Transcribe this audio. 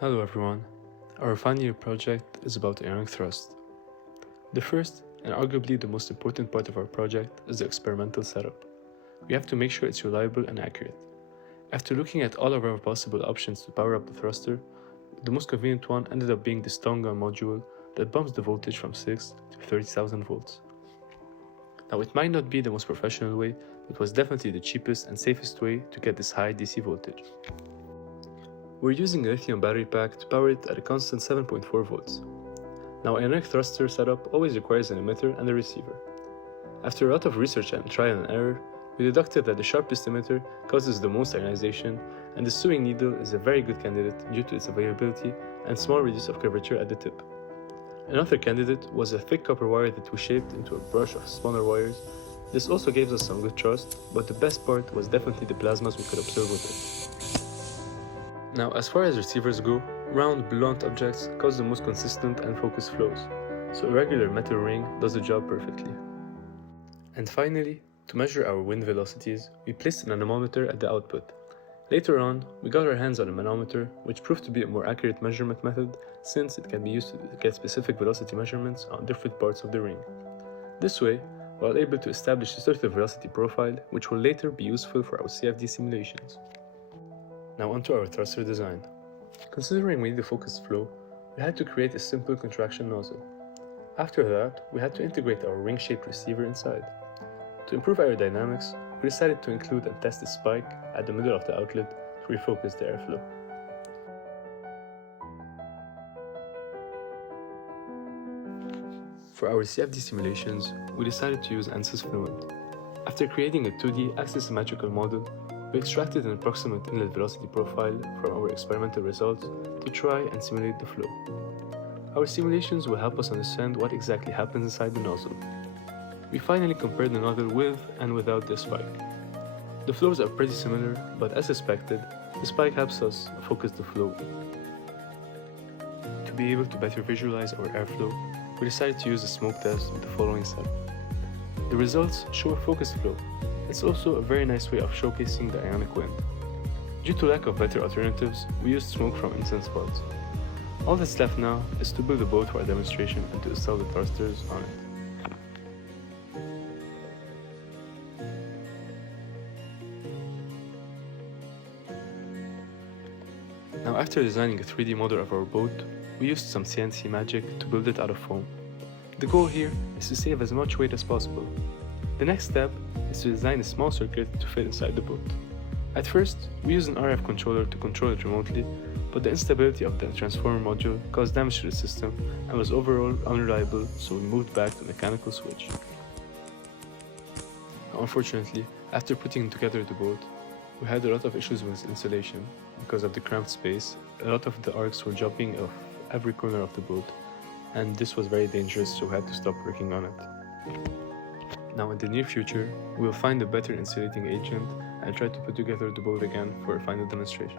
Hello everyone. Our final year project is about ionic thrust. The first, and arguably the most important part of our project, is the experimental setup. We have to make sure it's reliable and accurate. After looking at all of our possible options to power up the thruster, the most convenient one ended up being the stun gun module that bumps the voltage from 6 to 30,000 volts. Now it might not be the most professional way, but was definitely the cheapest and safest way to get this high DC voltage. We're using a lithium battery pack to power it at a constant 7.4 volts. Now, ionic thruster setup always requires an emitter and a receiver. After a lot of research and trial and error, we deducted that the sharpest emitter causes the most ionization, and the sewing needle is a very good candidate due to its availability and small radius of curvature at the tip. Another candidate was a thick copper wire that we shaped into a brush of smaller wires. This also gave us some good thrust, but the best part was definitely the plasmas we could observe with it. Now, as far as receivers go, round, blunt objects cause the most consistent and focused flows, so a regular metal ring does the job perfectly. And finally, to measure our wind velocities, we placed an anemometer at the output. Later on, we got our hands on a manometer, which proved to be a more accurate measurement method since it can be used to get specific velocity measurements on different parts of the ring. This way, we are able to establish a sort of velocity profile, which will later be useful for our CFD simulations. Now onto our thruster design. Considering we need a focused flow, we had to create a simple contraction nozzle. After that, we had to integrate our ring-shaped receiver inside. To improve aerodynamics, we decided to include and test a spike at the middle of the outlet to refocus the airflow. For our CFD simulations, we decided to use ANSYS Fluent. After creating a 2D axisymmetrical model, we extracted an approximate inlet velocity profile from our experimental results to try and simulate the flow. Our simulations will help us understand what exactly happens inside the nozzle. We finally compared the nozzle with and without the spike. The flows are pretty similar, but as expected, the spike helps us focus the flow. To be able to better visualize our airflow, we decided to use a smoke test with the following setup. The results show a focused flow. It's also a very nice way of showcasing the ionic wind. Due to lack of better alternatives, we used smoke from incense pods. All that's left now is to build a boat for our demonstration and to install the thrusters on it. Now, after designing a 3D model of our boat, we used some CNC magic to build it out of foam. The goal here is to save as much weight as possible. The next step is to design a small circuit to fit inside the boat. At first, we used an RF controller to control it remotely, but the instability of the transformer module caused damage to the system and was overall unreliable, so we moved back to mechanical switch. Unfortunately, after putting together the boat, we had a lot of issues with installation. Because of the cramped space, a lot of the arcs were jumping off every corner of the boat, and this was very dangerous, so we had to stop working on it. Now in the near future, we will find a better insulating agent and try to put together the boat again for a final demonstration.